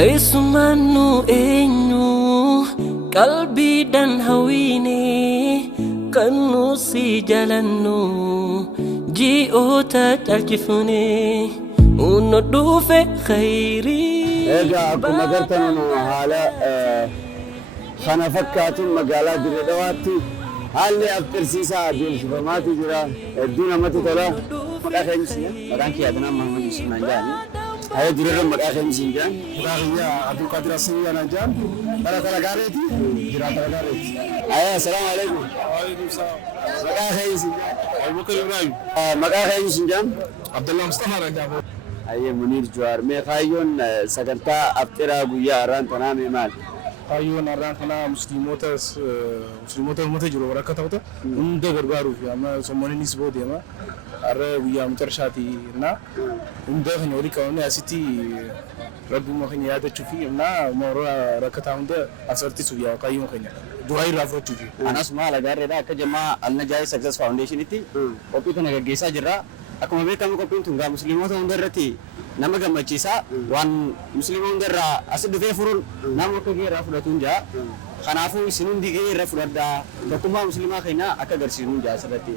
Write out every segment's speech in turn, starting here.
Eessumaannu eenyu qalbiidhaan hawwiine kan nusi jalannu ji'oota caalchifne hunno dhufe khayrii. Egaa akkuma agartan haala kana fakkaatiin magaalaa Dirree Dhawaatti haalli Afxirsiisaa adeemsifamaatu jira. Hedduu namatti tola. Maqaa kee Adnaan Mahamad Yusuf naan jedhani. Hayya Dirree maqaa kee siin jedhan. Maqaa kee Abdul Qadir Asiyyaa naan jedhan. Bara gareeti jiraata gareeti. Hayya assalaamu alaykum. Waalaikum salaam. Maqaa kee siin jedhan. Abubakar Ibrahim. Maqaa kee siin jedhan. Abdullah Mustafa naan jedhan. Hayya Munir Juwaar. Mee kaayyoon sagantaa Afxiraa guyyaa har'aan tanaa mee maali? Kaayyoon har'aan kana musliimota uummata jiru warra ta'utu hunda gargaaruuf amma sommoonnis boo deema. Har'a guyyaa mucarshaati na hunda kan walii qabamne asitti rabbuma keenya yaadachuu fi na moora rakkataa hunda asirratti yaa kaayyoon keenya du'aa irraa fudhachuu fi anas maal agarreedha akka jamaa Al-Najaayii Success Foundation itti qophii kana gaggeessaa jirra. Akkuma beekamu qophiin tun gaa musliimota hunda irratti nama gammachiisa waan musliimota hunda irraa as dhufee furuun nama akka geeraa fudhatuun jaa. Kanaafuu isin hundi geerra fudhadhaa tokkummaa musliimaa keenya akka agarsiisuun jaa asirratti.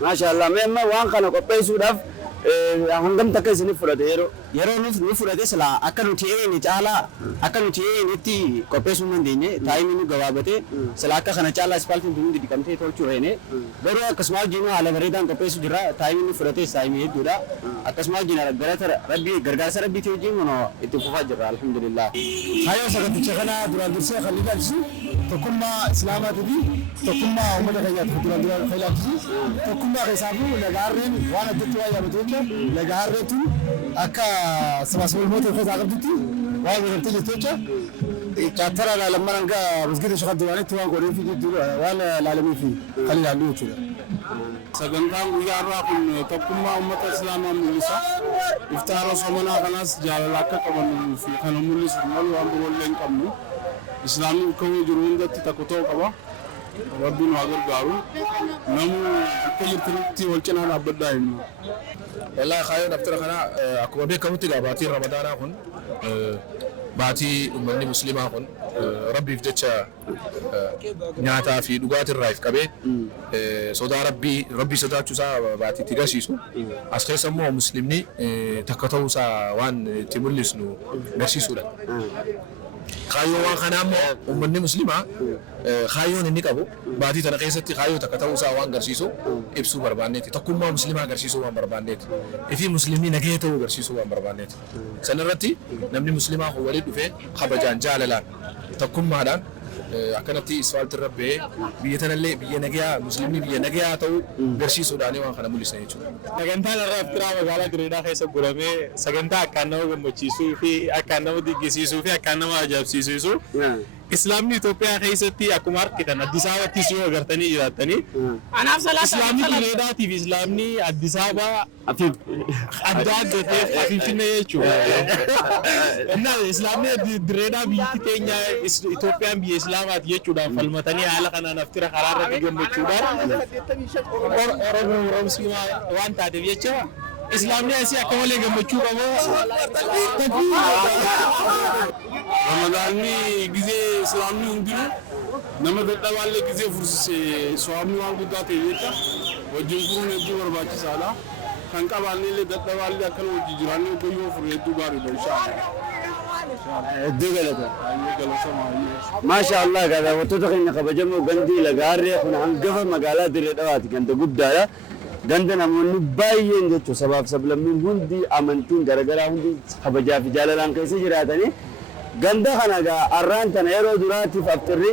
Maashaallah mee waan kana qopheessuudhaaf hangam takka isin fudhate yeroo nu fudhate sila akka nuti eeni caalaa akka nuti eenitti qopheessuu dandeenye taa'imni nu gabaabate sila akka kana caalaa ispaaltiin hundi diqamtee tolchuu reene garuu akkasuma wajjin haala bareedaan qopheessuu jirra taa'imni nu fudhate taa'imii hedduudha akkasuma wajjin gargaarsa rabbiitii wajjin kunoo itti fufaa jirra alhamdulillah. Hayyoo saganticha kana duraan dursee kan ilaalchisu tokkummaa islaamaatii fi tokkummaa uummata keenyaati duraan kan ilaalchisu tokkummaa keessaafu lagaarreen waan addatti waa yaabatu lagaarreetu akka sabasbalmoota keessaa qabdutti waan beekamtee jirtu jecha chaattara laalaman hanga masgida shaqaa duraanitti waan godhee fi waan laalamee fi kan ilaallu jechuudha. Sagantaan guyyaa har'aa kun tokkummaa uummata islaamaa mul'isa. Iftaara somanaa kanas jaalala akka qaban fi kana mul'isuuf malu waan boollee hin qabnu. Islaamni bakka jiru hundatti takka ta'uu qaba. Rabbiin haa gargaaru. Namuu akka jirtanitti wal cinaa dhaabbadhaa hin wallahi kaayyoon aftara kana akkuma beekamutti baatiin ramadaanaa kun baatii uummanni musliimaa kun rabbiif jecha nyaataa fi dhugaatii irraa if qabee sodaa rabbii sodaachuusaa baatiitti agarsiisu. As keessa immoo musliimni takka ta'uusaa waan itti mul'isnu agarsiisudha. Kaayyoon waan kanaa immoo uummanni musliimaa kaayyoon inni qabu baatii tana keessatti kaayyoo takka ta'uusaa waan agarsiisu ibsuu barbaanneeti. Tokkummaa musliimaa agarsiisuu waan barbaanneeti. Ifi musliimni nagahee ta'uu agarsiisuu waan barbaanneeti. Sanarratti namni musliimaa kun waliin dhufee kabajaan jaalalaan tokkummaadhaan akkanatti isfaaltii irra ba'ee biyya tanallee biyya nagayaa musliimni biyya nagayaa ta'uu agarsiisuudhaan waan kana mul'isna jechuudha. Sagantaan har'aa Afxiraa magaalaa Dirreedhaa keessa godhamee sagantaa akkaan nama gammachiisuu fi akkaan nama dinqisiisuu fi akkaan nama ajaa'ibsiisuu Islaamni Itoophiyaa keessatti akkuma argitan Addis Ababattis yoo agartanii jiraattanii Islaamni Dirreedhaatii fi Islaamni Addis Ababaa adda adda ta'e Finfinnee jechuudha. Islaamni Dirreedhaa biyyi teenya Itoophiyaan biyya Islaamaati jechuudhaan falmatanii haala kanaan Aftira karaa irratti gammachuudhaan Oromoo Musliimaa waan taateef jecha Islaamni asii akka malee gammachuu qabu. Ramadaanni gizee Islaamni hundinuu nama dadhabaallee gizee fursisee so'amni waan guddaa ta'e jecha wajjin furuun hedduu barbaachisaadha. Kan qabaannellee dadhabaallee akkana wajjin jiraannee obboo furu hedduu gaariidha inshaallah. Hedduu galata. Maashaallah daawwattoota keenya kabajamoo gandii lagaarree kun hangafa magaalaa Dirree Dhawaati ganda guddaadha. Ganda namoonni baay'een jechuun sabaaf sablammiin hundi amantiin garaagaraa hundi kabajaa fi jaalalaan keessa jiraatanii ganda kana har'aan tana yeroo duraatiif Afxirri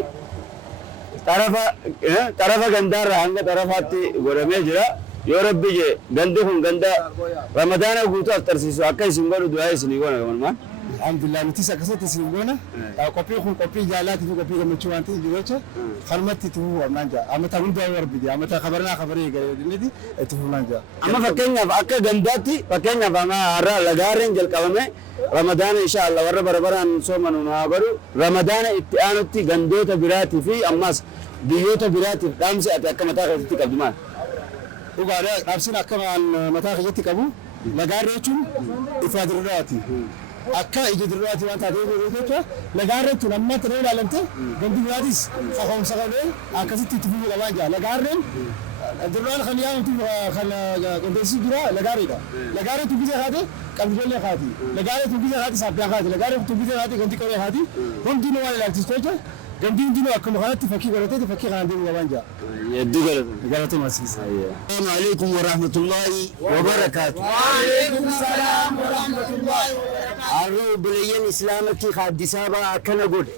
xarafa gandaarraa hanga xarafaatti godhamee jira. Yoo rabbi jee gandi kun ganda ramadaana guutuu afxarsiisu akka isin godhu du'aa isinii goona gamanmaan. Alhamdulillah nuti akkasatti isin goona qophii kun qophii jaalaati fi qophii gammachuu waan ta'eef jecha falmatti itti fufuu qabnaan jaa amata hundaa warbi jaa amata kabaree gareediniiti itti fufnaan jaa. Amma fakkeenyaaf akka gandaatti fakkeenyaaf amma har'a lagaarreen jalqabame ramadaana inshaallah warra barabaraan soomanu naa godhu ramadaana itti aanutti gandoota biraatii fi ammas biyyoota biraatiif dhaamsi ati akka mataa keessatti qabdu maal? Dhugaadhaa dhaamsiin akka mataa keessatti qabu lagaarree jechuun ifaa Dirree Dhawaati. akka ija dirraati waan taatee godhee jecha lagaarreen tun amma ta'ee ilaalamte gandi biraatis kaka'umsa qabee akkasitti itti fufuu qabaa jira. Lagaarreen dirraan kan yaa'amtu kan qindeessii dura lagaareedha. Lagaarreen tubbisee haate qabdiilee haati. Lagaarreen tubbisee haati saaphiyaan haati. Lagaarreen tubbisee haati ganti qoree haati. Hundinuu waan ilaalchisu jecha gandi hundinuu akkuma kanatti fakkii godhatee fakkii kanaan deemuu qabaa jira. Hedduu Galatuma asiisa. Assalamu alaikum wa rahmatullahi wa barakatuh. Waalaikum salaam wa rahmatullahi wa barakatuh. Arroo bilayyan islaamatti haddisaaba akkana godhe.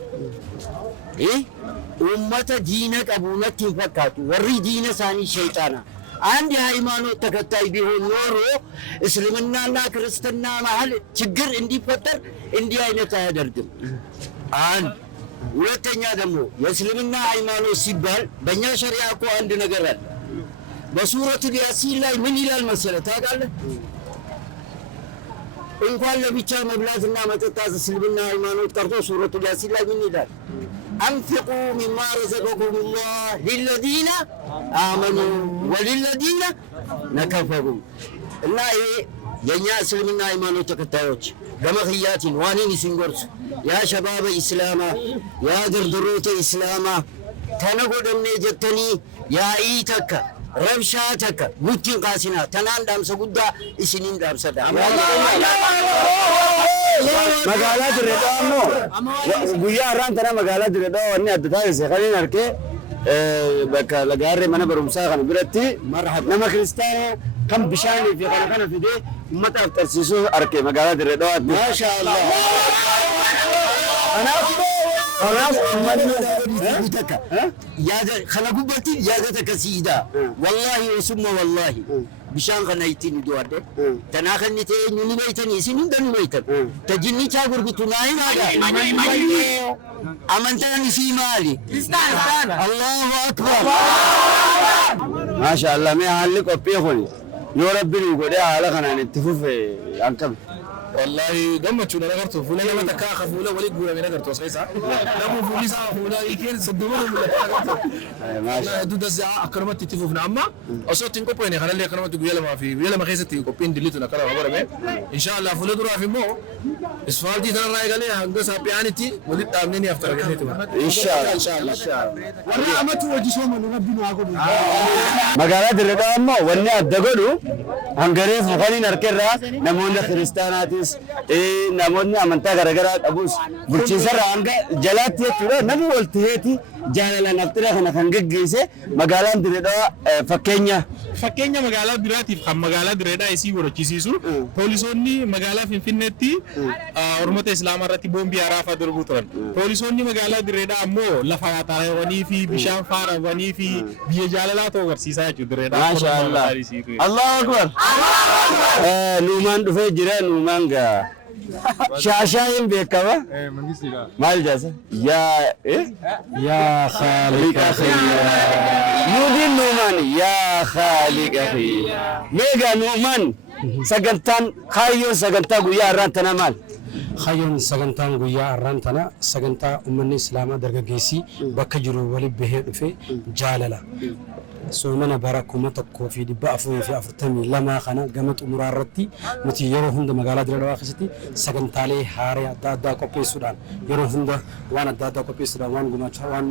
Ummata diina qabu natti hin fakkaatu. Warri diina isaanii shayxaana. አንድ ሃይማኖት ተከታይ ቢሆን ኖሮ እስልምናና ክርስትና መሀል ችግር እንዲፈጠር እንዲህ አይነት አያደርግም። አንድ ሁለተኛ ደግሞ የእስልምና ሃይማኖት ሲባል በእኛ ሸሪዓ እኮ አንድ ነገር አለ። በሱረቱል ያሲን ላይ ምን ይላል መሰለህ ታውቃለህ? እንኳን ለብቻ መብላትና መጠጣት እስልምና ሃይማኖት ቀርቶ ሱረቱል ያሲን ላይ ምን ይላል? أنفقوا مما رزقكم الله للذين آمنوا وللذين كفروا. እና ይሄ የኛ እስልምና ሃይማኖት ተከታዮች ገመኽያቲን ዋኒን ሲንጎርስ ያ ሸባበ ኢስላማ ያ ድርድሮተ ኢስላማ ተነጎደነ ጀተኒ ያ ኢተከ ረብሻ ተከ ሙቲን ቃሲና ተናን ዳምሰ ጉዳ እስኒን ዳምሰዳ magaalaa Dirree ammoo guyyaa har'aan tana magaalaa Dirree wanni adda taasise kan hin arge bakka lagaarree mana barumsaa kana biratti nama kiristaanaa kan bishaanii fi kana fidee uummata afxirsiisuu arge magaalaa Dirree Dhawaatti. Maashaa Allah. Kanaaf uummanni takka yaada kana gubbatti yaada takka siidaa wallaahi osumma wallaahi. bishaan kana ittiin du'adde tanaa kan ni ta'e ni beeytan isin hunda ni beeytan tajinni chaa gurgutu naayii maadha amantaan isii maali Allahu akbar maasha Allah mee haalli qophii kun yoo rabbiin godhee haala kanaan itti fufe akkam والله قمت شو نقدرته فولا لما تكاخ فولا ولي قولا من نقدرته صحيح لما فولي سا فولا يكين صدقوا ولا نقدرته ماشي دود الزعاء أكرمت تتفوف نعمة أصوت تنكو بيني خلنا لي أكرمت تقول يلا ما في يلا ما خيست تنكو بين دليتنا كلام أبغى به إن شاء الله فولا درا في مو إسفار دي ترى رايق عليه هنقص أبيانتي ولد أمني أفتح كنيتي إن شاء الله إن شاء الله ولا أمت وجسوا من ربنا أقول magaalaa Dirree Dhawaa ammoo wanni adda godhu hangareef mukaniin harkerraa namoonni kiristaanaatis namoonni amantaa garaagaraa qabus bulchiinsarraa hanga jalaatti jechuudha namni wal ta'eeti jaalalaan aftira kana kan geggeesse magaalaan Dirree Dhawaa fakkeenya magaalaa biraatiif kan magaalaa Dirree Dhawaa isii godhachiisu poolisoonni magaalaa Finfinneetti Oromoota Islaamaa irratti boombii haraafaa darbuu turan. Poolisoonni magaalaa Dirree Dhawaa ammoo lafa taa'anii fi bishaan faaranii fi biyya jaalalaa ta'uu agarsiisaa jechuudha Dirree Dhawaa. Maasha Allah. Allahu Akbar. Nuumaan dhufee jira nuumaan gaa. Shaashaayin beekama. Maal jaasa? Yaa Khaaliqa khayya. Nuudin nuumaan yaa Khaaliqa khayya. Meegaa nuumaan sagantaan kaayyoon sagantaa guyyaa har'aan tana maal? خيون سجنتان قويا أرانتنا سجنتا أمني إسلام درجيسي بكجرو ولي بهير في جاللا سومنا باراكوما تكوفي دي بافوي في أفتمي لما خنا قامت أمرارتي متي يروهم ده مقالة درجة خستي سجنتالي هاري دادا كوبي السودان يروهم ده وانا دادا كوبي السودان وان قوما وان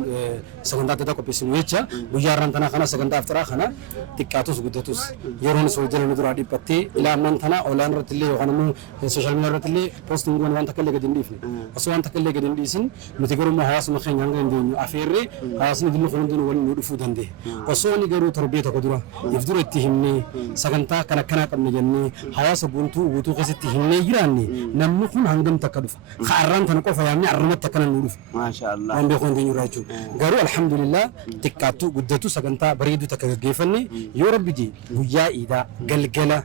سجنتا دادا كوبي السودان قويا أرانتنا خنا سجنتا أفترا خنا تكاتوس قدتوس يروهم سوجل ندرا دي بتي إلى أمانتنا أولان رتلي وخنا سوشيال ميديا رتلي بوستنج وان تكلي قديم ديفني أسوان تكلي قديم ديسن متقولوا ما هاس مخين يانغين دينو أفيري هاس ندلو خلون دينو ولي نودفو دندي أسوان يقولوا تربية كدرة يفدر اتهمني سكنتا كنا قبل جنني هاس بونتو قصة اتهمني يراني نمنخون هنگم تكدف خارن تنقف يامني عرمت تكنا نودف ما شاء الله هم بيخون دينو رايجو قالوا الحمد لله تكاتو قدتو سكنتا بريدو تكجيفني يا ربي دي ويا إذا قلقلة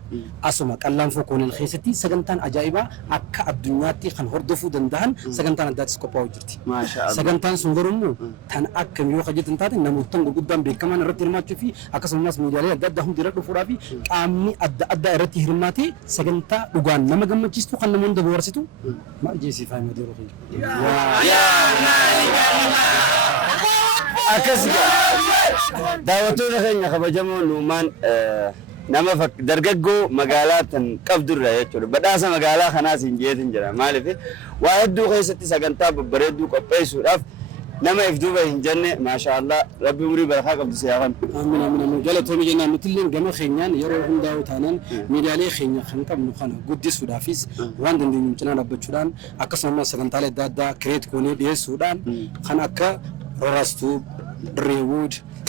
أسمع كلام فوقون الخيستي سكنتان عجائبة أك الدنيا خان هردفو دندهن سجنتان دات سكوبا وجرتي ما شاء الله سجنتان سنغرمو تان أكم يو خجت انتاتي نموتن قدام بكمان رتي رماتشو في أكسر الناس مجالية دادهم ديرك فرافي كامني أدى رتي هرماتي سجنتا لغان نما جمع جستو خان نمون دبورستو ما جيسي فاهم ديرو خير يا أكسر دعوتو لخين خبجمو نومان nama dargaggoo magaalaa tan qabdurra jechuudha. Badhaasa magaalaa kanaas hin jeetin jira. Maaliif waa hedduu keessatti sagantaa babbareedduu qopheessuudhaaf nama ifduuba hin jenne maashaallah rabbi umurii barakaa qabdu siyaaqan. Amiin amiin amiin. Galatoomii jennaan nuti illee gama keenyaan yeroo hundaa'u taanaan miidiyaalee keenya kan qabnu kana guddisuudhaafis waan dandeenyu cinaa dhaabbachuudhaan akkasumas sagantaalee adda addaa kireet goonee dhiyeessuudhaan kan akka Roras Dirree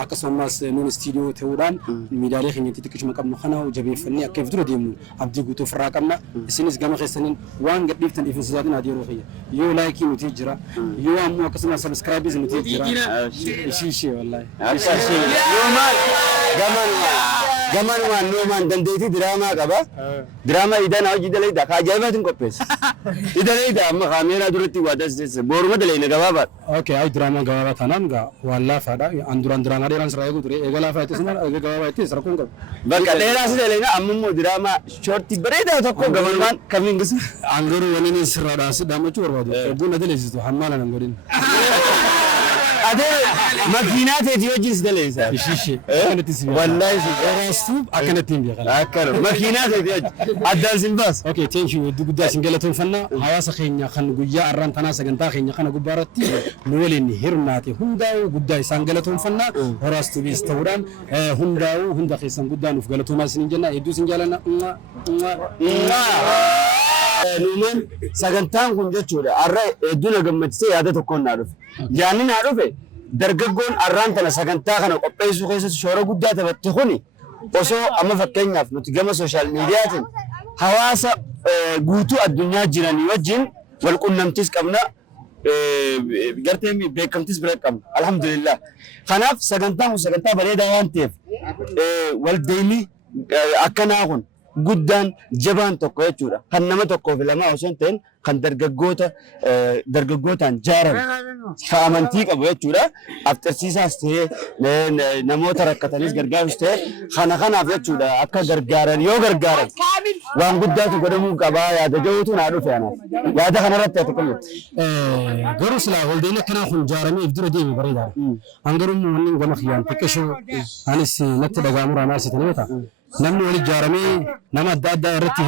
akkasumas nuun istiidiyoo ta'uudhaan miidiyaalee keenyatti xiqqishuma qabnu kana jabeeffannee akka ifdura deemnu abdii guutuuf irraa qabna. Isinis gama keessaniin waan gadhiiftan ifisaatiin adii yeroo kiyya yoo laayikii nuti jira yoo ammoo akkasumas sabskiraayibii nuti jira ishii wallahi Gaman Numan dandeetii diraamaa qaba. Diraamaa idaan hojii daleedha. Kaajaa'ibatiin qopheessa. Idaleedha amma kaameeraa duratti waa taasisa. Booruma daleena gabaabaa. Okay, ay drama gabaabaa tanaan gaa wallaa faadha. Anduran drama dheeraan sirraa eegu ture. Eegalaa faayittis maal gabaabaa ittis rakkoon qabu. Bakka dheeraa si daleena ammoo diraamaa shoortii bareedaa tokko gabanumaan kamiin gisu. Angaruu wanni sirraadhaa si dhaamachuu barbaadu. Eeguu na daleessistu hammaala nan godhin. Ade makiinaa teetii wajjin si daleessa. Ishishee. Wallahi Rorastu akkanattiin beekala. Akkana makiinaa teetii wajjin addaan sin baas. Okay, thank you. Guddaa sin galatoomfanna. Hawaasa keenya kan guyyaa arraan tanaa sagantaa keenya kana gubbaarratti nu waliin hirmaate hundaa'u guddaa isaan galatoomfanna. Rorastu bis ta'uudhaan hundaa'u hunda keessan guddaa nuuf galatoomaa isin jenna. Hedduu sin jaalanna. Numan sagantaan kun jechuudha arra hedduu na gammachiisee yaada tokkoon naa dhufe. Yaanni naa dhufe dargaggoon arraan tana sagantaa kana qopheessuu keessatti shoora guddaa taphate kuni osoo amma fakkeenyaaf nuti gama sooshaal miidiyaatiin hawaasa guutuu addunyaa jiranii wajjin wal qunnamtiis qabna gartee beekamtiis bira qabna alhamdulillah. Kanaaf sagantaan kun sagantaa bareedaa waan ta'eef waldeemii akkanaa kun guddaan jabaan tokko jechuudha. Kan nama tokkoof lama osoo hin ta'in kan dargaggootaan jaaran kan amantii qabu jechuudha. Afxirsiisaas ta'ee namoota rakkatanis gargaarus ta'ee kanaaf jechuudha akka gargaaran yoo gargaaran waan guddaatu godhamuu qabaa yaada jahuutu naa dhufe anaaf. Yaada kanarratti ati qabdu. Garuu silaa waldeenya akkanaa kun jaaramee ifdura deeme bareedaadha. Angaruu wanni gama kiyyaan xiqqishoo anis natti dhaga'amu raanaa sitan yoo ta'a. Namni wali jaaramee nama adda addaa irratti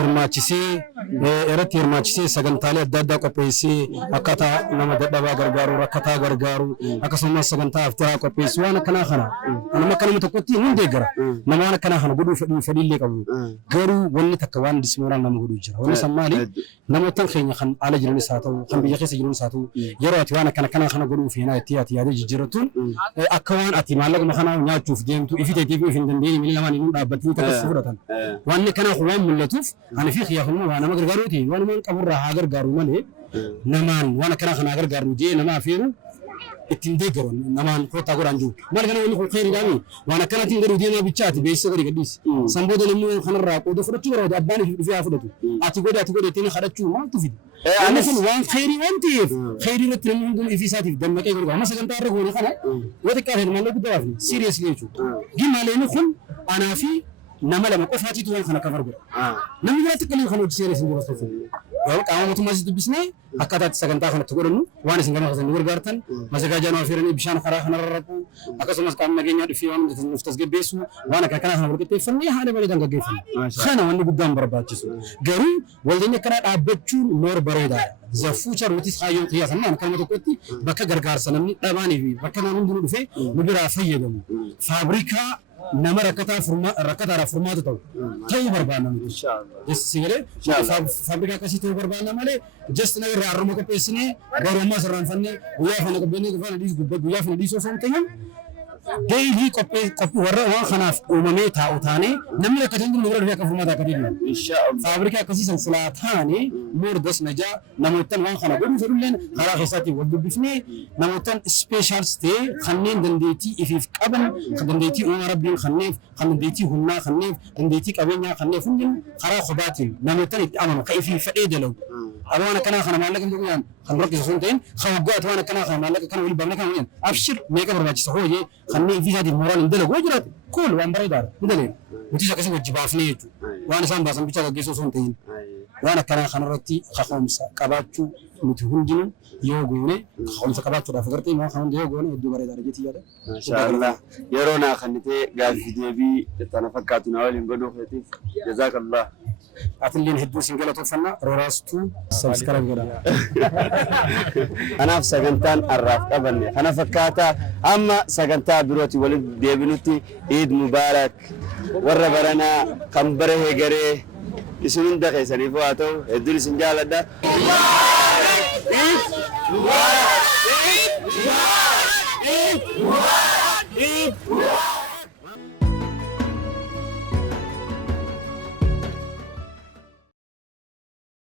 hirmaachisee sagantaalee adda addaa qopheessee akkaataa nama dadhabaa gargaaru rakkataa gargaaru akkasumas sagantaa aftiraa qopheessu waan akkanaa kana nama akka nama tokkotti hin deeggara nama waan akkanaa kana godhuu fedhiillee qabu garuu wanni takka waan dismooraan nama godhuu jira wanni san maali namoota keenya kan ala jiranis haa ta'u kan biyya keessa jiranis haa ta'u yeroo ati waan akkana kana godhuu fi ati yaada jijjiirrattuun akka waan ati maallaquma kana nyaachuuf deemtu ifiteetiif hin dandeenye miila lamaan hin dhaabbatiin fudhatan wanni kana waan mul'atuuf ani fi xiyyaafannoo waan nama gargaaruuti waan man qaburraa haa gargaaru malee namaan waan akkana kana gargaaru jee nama afeeru ittiin deeggaroon namaan kootaa godhaan jiru maal kana wanni kun khayri daami waan akkanaatiin garuu deemaa bichaati beeksisa gadi gadhiisi sanboota namni kanarraa qooda fudhachuu barbaadu abbaan dhufee haa fudhatu ati godhe ittiin kadhachuu maaltu fide ani sun waan khayri waan ta'eef khayri irratti namni hunduu ifiisaatiif dammaqee gargaaru amma sagantaa irra goone kana yoo xiqqaate maallaqaa guddaa baafne siiriyeesli jechuudha gimaaleen kun anaa fi nama lama qofaatiitu waan kana kafar godha. Namni biratti qalii kan hojii seeres hin jiru. Yoo qaama mootummaas dubbisnee akkaataa sagantaa kanatti godhannu waan isin gama keessan gargaartan masagaajaa nu afeeranii bishaan karaa kanarra raqu akkasumas qaama nageenyaa dhufee waan nuuf tasgabbeessu waan akka kanaa kana walqixxeeffannee haala bareedaan gaggeeffanna. Kana wanni guddaan barbaachisu. Garuu waldeenya kanaa dhaabbachuun noor bareedaadha. Zafuucha ruutis hayyoo qiyaasan maan kalma tokkotti bakka gargaarsa namni dhabaanii fi bakka namni hundinuu dhufee nu biraa fayyadamu. Faabrikaa nama rakkataadhaaf furmaatu ta'uu barbaanna nuti. Sigalee faabrikaa akkasii ta'uu barbaanna malee just nama irraa harruma qopheessinee gaarummaa sirraanfannee guyyaa fana qabbannee guyyaa fana dhiisoo osoo hin ta'in deebii qophii warra waan kanaaf uumamee taa'u taanee namni akka ta'in nu bira dhufee akka furmaata akka deemu. Faabrikaa akkasii san silaa taanee moordas najaa namootaan waan kana godhuu fedhulleen karaa keessaatiin wal dubbifnee namootaan ispeeshaals ta'ee kanneen dandeettii ifiif qaban kan dandeettii uumama rabbiin kanneef kan dandeettii humnaa kanneef dandeettii qabeenyaa kanneef hundin karaa kophaatti namootaan itti amanu kan ifiif fedhee dalagu. Waan akkanaa kana maallaqa hin dhuguudhaan kan rakkisu sun ta'in kan waggaa waan akkanaa kana maallaqa kana waliin barnee kan waliin abshir meeqa barbaachisa hooyee kanneen ifiisaatiin mooraan hin dalagu jiraatu kuul waan bareedaadha hin daleenu nutis akkasii wajji baafnee jechuudha waan isaan baasan bichaa gaggeessuu osoo hin ta'in وانا كان خنرتي خمسة قباتشو متهندين يوغوني خمسة قباتشو دا فكرتي ما خمسة يوغوني يدو بري درجتي يادا ما شاء الله يرونا خنتي قال في ديبي تنفكاتنا ولين بدو خيتي جزاك الله أتلين هدو سنجلة توفنا روراستو سبسكرايب كده أنا في سجنتان الرف قبلني أنا فكاتا أما سجنتا بروتي ولد ديبنوتي عيد مبارك ورا برنا قنبره جري يسون دقيقة سنفواتو الدول سنجالة ده